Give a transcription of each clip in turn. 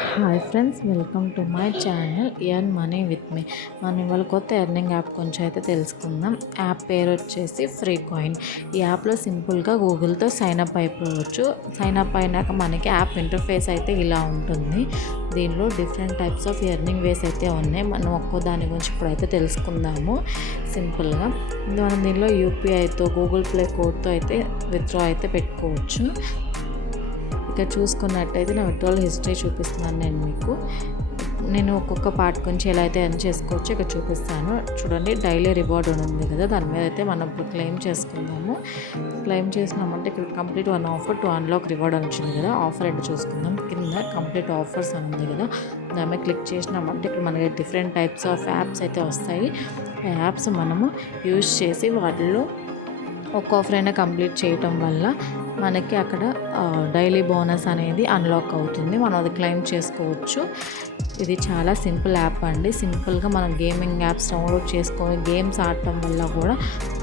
Hi friends, welcome to my channel earn money with me. మనం ఇవాళ కొత్త earning app కొంచెం అయితే తెలుసుకుందాం. యాప్ పేరు వచ్చేసి ఫ్రీ కాయిన్. ఈ యాప్లో సింపుల్గా గూగుల్తో సైన్అప్ అయిపోవచ్చు. సైన్అప్ అయినాక మనకి యాప్ ఇంటర్ఫేస్ అయితే ఇలా ఉంటుంది. దీనిలో డిఫరెంట్ టైప్స్ ఆఫ్ ఎర్నింగ్ వేస్ అయితే ఉన్నాయి. మనం ఒక్కో దాని గురించి ఇప్పుడైతే తెలుసుకుందాము సింపుల్గా. మనం దీనిలో యూపీఐతో గూగుల్ ప్లే కోడ్తో అయితే విత్డ్రా అయితే పెట్టుకోవచ్చు. ఇక్కడ చూసుకున్నట్టయితే నా విత్డ్రాల్ హిస్టరీ చూపిస్తున్నాను నేను ఒక్కొక్క పార్ట్ గురించి ఎలా అయితే ఎర్న్ చేసుకోవచ్చు ఇక్కడ చూపిస్తాను. చూడండి, డైలీ రివార్డ్ ఉంది కదా, దాని మీద అయితే మనం ఇప్పుడు క్లెయిమ్ చేసుకుందాము. క్లెయిమ్ చేసినామంటే ఇక్కడ complete 1 offer to unlock reward అని వచ్చింది కదా, ఆఫర్ అంటే చూసుకుందాం. కింద కంప్లీట్ ఆఫర్స్ అని ఉంది కదా, దాని మీద క్లిక్ చేసినామంటే ఇక్కడ మనకి డిఫరెంట్ టైప్స్ ఆఫ్ యాప్స్ అయితే వస్తాయి. ఆ యాప్స్ మనము యూజ్ చేసి వాటిల్లో ఒక ఆఫర్ అయినా కంప్లీట్ చేయటం వల్ల మనకి అక్కడ డైలీ బోనస్ అనేది అన్లాక్ అవుతుంది. మనం అది క్లెయిమ్ చేసుకోవచ్చు. ఇది చాలా సింపుల్ యాప్ అండి. సింపుల్గా మనం గేమింగ్ యాప్స్ డౌన్లోడ్ చేసుకొని గేమ్స్ ఆడటం వల్ల కూడా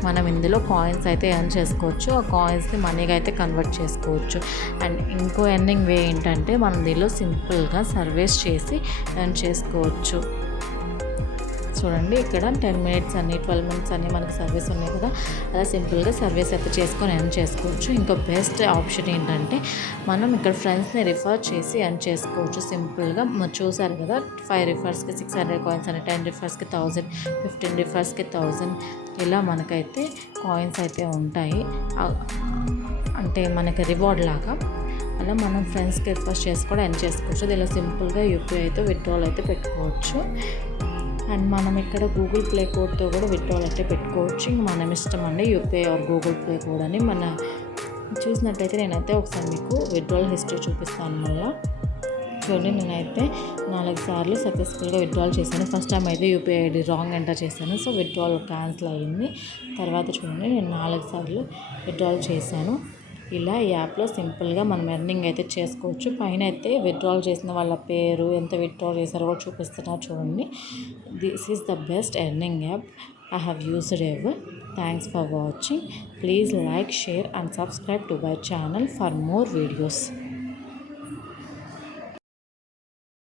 మనం ఇందులో కాయిన్స్ అయితే ఎర్న్ చేసుకోవచ్చు. ఆ కాయిన్స్ని మనీగా అయితే కన్వర్ట్ చేసుకోవచ్చు. అండ్ ఇంకో ఎర్నింగ్ వే ఏంటంటే మనం దీనిలో సింపుల్గా సర్వీస్ చేసి ఎర్న్ చేసుకోవచ్చు. చూడండి, ఇక్కడ 10 మినిట్స్ అని 12 మినిట్స్ అని మనకి సర్వీస్ ఉన్నాయి కదా, అలా సింపుల్గా సర్వీస్ అయితే చేసుకొని ఎర్న్ చేసుకోవచ్చు. ఇంకో బెస్ట్ ఆప్షన్ ఏంటంటే మనం ఇక్కడ ఫ్రెండ్స్ని రిఫర్ చేసి ఎర్న్ చేసుకోవచ్చు. సింపుల్గా చూసారు కదా, 5 రిఫర్స్కి 600 కాయిన్స్ అని, 10 రిఫర్స్కి 1000, 15 రిఫర్స్కి 1000 ఇలా మనకైతే కాయిన్స్ అయితే ఉంటాయి. అంటే మనకి రివార్డ్ లాగా అలా మనం ఫ్రెండ్స్కి రిఫర్ చేసి కూడా ఎర్న్ చేసుకోవచ్చు. దీనిలో సింపుల్గా యూపీఐ అయితే విత్డ్రాల్ అయితే పెట్టుకోవచ్చు. అండ్ మనం ఇక్కడ గూగుల్ ప్లే కోడ్తో కూడా విత్డ్రాల్ అయితే పెట్టుకోవచ్చు. ఇంక మనం ఇష్టం అండి, UPI are Google play code అని. మన చూసినట్టయితే నేనైతే ఒకసారి మీకు విత్డ్రాల్ హిస్టరీ చూపిస్తాను. మళ్ళీ చూడండి, నేనైతే 4 సార్లు సక్సెస్ఫుల్గా విత్డ్రాల్ చేశాను. ఫస్ట్ టైం అయితే యూపీఐ ఐడి రాంగ్ ఎంటర్ చేశాను, సో విత్డ్రాల్ క్యాన్సిల్ అయ్యింది. తర్వాత చూడండి, నేను 4 సార్లు విత్డ్రాల్ చేశాను. ఇలా ఈ యాప్లో సింపుల్గా మనం ఎర్నింగ్ అయితే చేసుకోవచ్చు. పైన అయితే విత్డ్రాల్ చేసిన వాళ్ళ పేరు, ఎంత విత్డ్రాల్ చేశారో కూడా చూపిస్తున్నారు చూడండి. This is the best earning app I have used ever. Thanks for watching. Please like, share and subscribe to my channel for more videos.